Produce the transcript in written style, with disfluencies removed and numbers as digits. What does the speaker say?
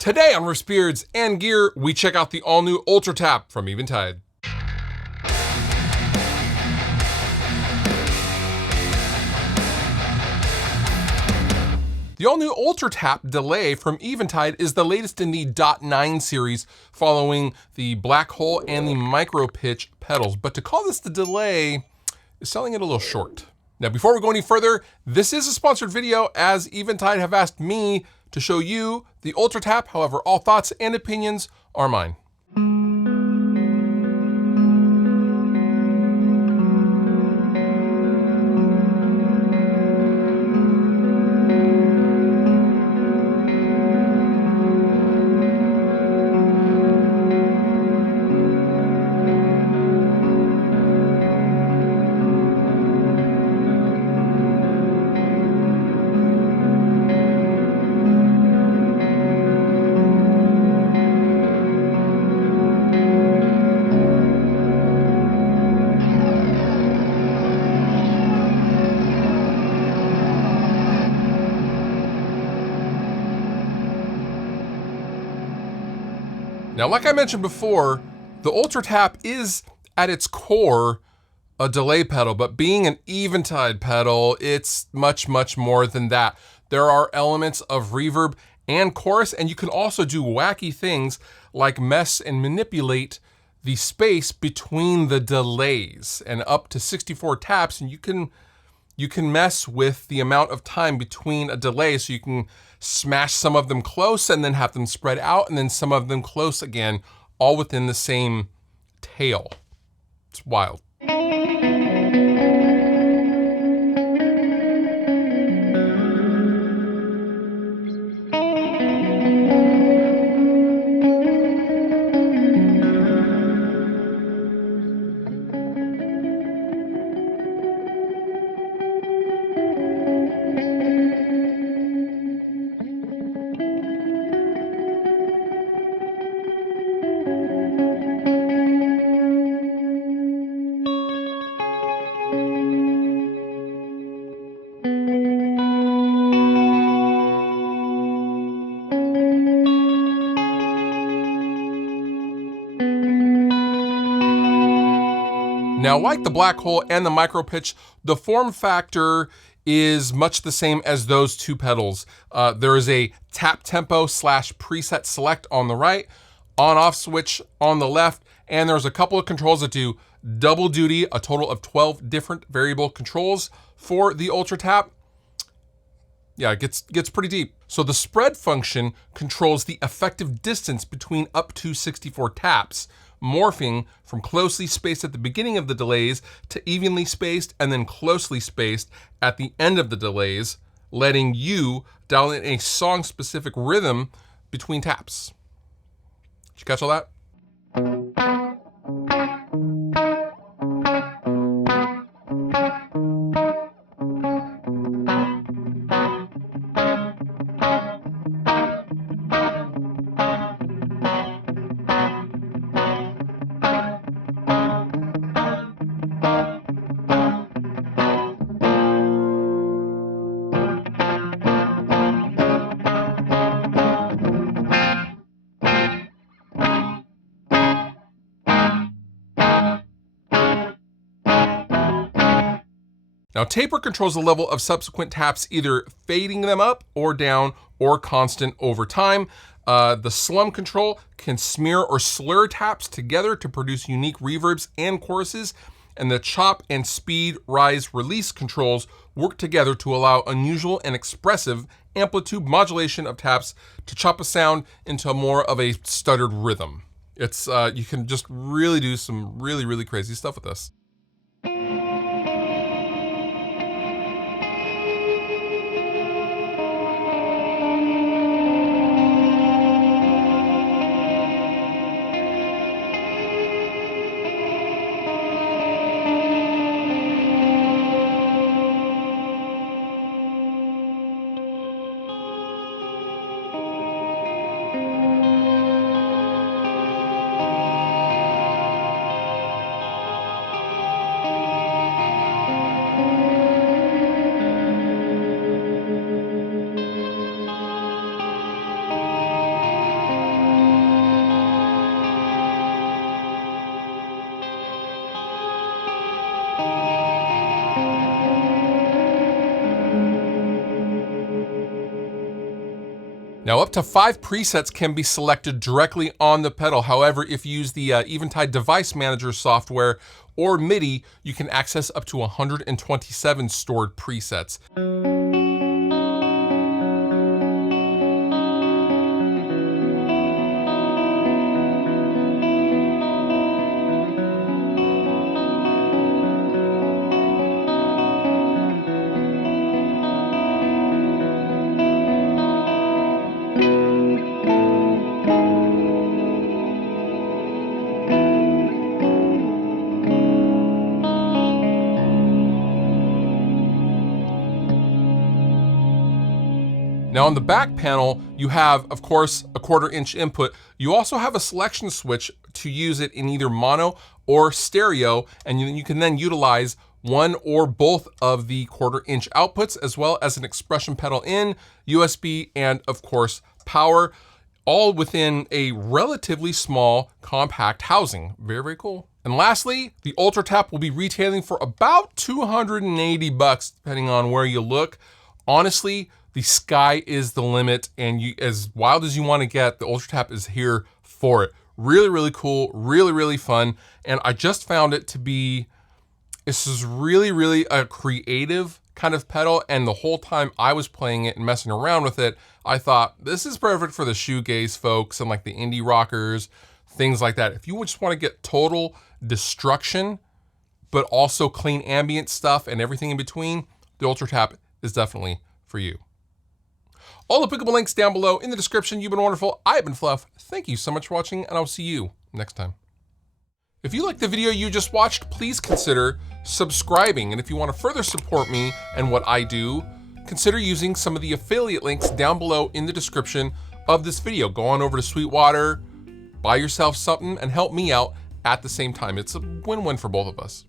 Today on Riffs, Beards, and Gear, we check out the all-new UltraTap from Eventide. The all-new UltraTap delay from Eventide is the latest in the .9 series, following the black hole and the micro pitch pedals. But to call this the delay is selling it a little short. Now, before we go any further, this is a sponsored video, as Eventide have asked me to show you the UltraTap. However, all thoughts and opinions are mine. Now, like I mentioned before, the UltraTap is at its core a delay pedal, but being an Eventide pedal, it's much, much more than that. There are elements of reverb and chorus, and you can also do wacky things like mess and manipulate the space between the delays, and up to 64 taps, and you can mess with the amount of time between a delay, so you can smash some of them close and then have them spread out, and then some of them close again, all within the same tail. It's wild. Now, like the black hole and the micro pitch, the form factor is much the same as those two pedals. There is a tap tempo / preset select on the right, on-off switch on the left, and there's a couple of controls that do double duty, a total of 12 different variable controls for the UltraTap. Yeah, it gets pretty deep. So the spread function controls the effective distance between up to 64 taps, morphing from closely spaced at the beginning of the delays to evenly spaced and then closely spaced at the end of the delays, letting you dial in a song-specific rhythm between taps. Did you catch all that? Now, taper controls the level of subsequent taps, either fading them up or down or constant over time. The slum control can smear or slur taps together to produce unique reverbs and choruses. And the chop and speed rise release controls work together to allow unusual and expressive amplitude modulation of taps to chop a sound into more of a stuttered rhythm. It's you can just really do some really crazy stuff with this. Now up to 5 presets can be selected directly on the pedal. However, if you use the Eventide Device Manager software or MIDI, you can access up to 127 stored presets. Now on the back panel, you have, of course, a 1/4 inch input. You also have a selection switch to use it in either mono or stereo, and you can then utilize one or both of the 1/4 inch outputs, as well as an expression pedal in, USB, and of course, power, all within a relatively small, compact housing. Very, very cool. And lastly, the UltraTap will be retailing for about 280 bucks, depending on where you look. Honestly, the sky is the limit, and as wild as you want to get, the UltraTap is here for it. Really, really cool, really, really fun. And I just found it to be, this is really, really a creative kind of pedal. And the whole time I was playing it and messing around with it, I thought this is perfect for the shoegaze folks and like the indie rockers, things like that. If you just want to get total destruction, but also clean ambient stuff and everything in between, the UltraTap is definitely for you. All applicable links down below in the description. You've been wonderful. I've been Fluff. Thank you so much for watching, and I'll see you next time. If you liked the video you just watched, please consider subscribing. And if you want to further support me and what I do, consider using some of the affiliate links down below in the description of this video. Go on over to Sweetwater, buy yourself something, and help me out at the same time. It's a win-win for both of us.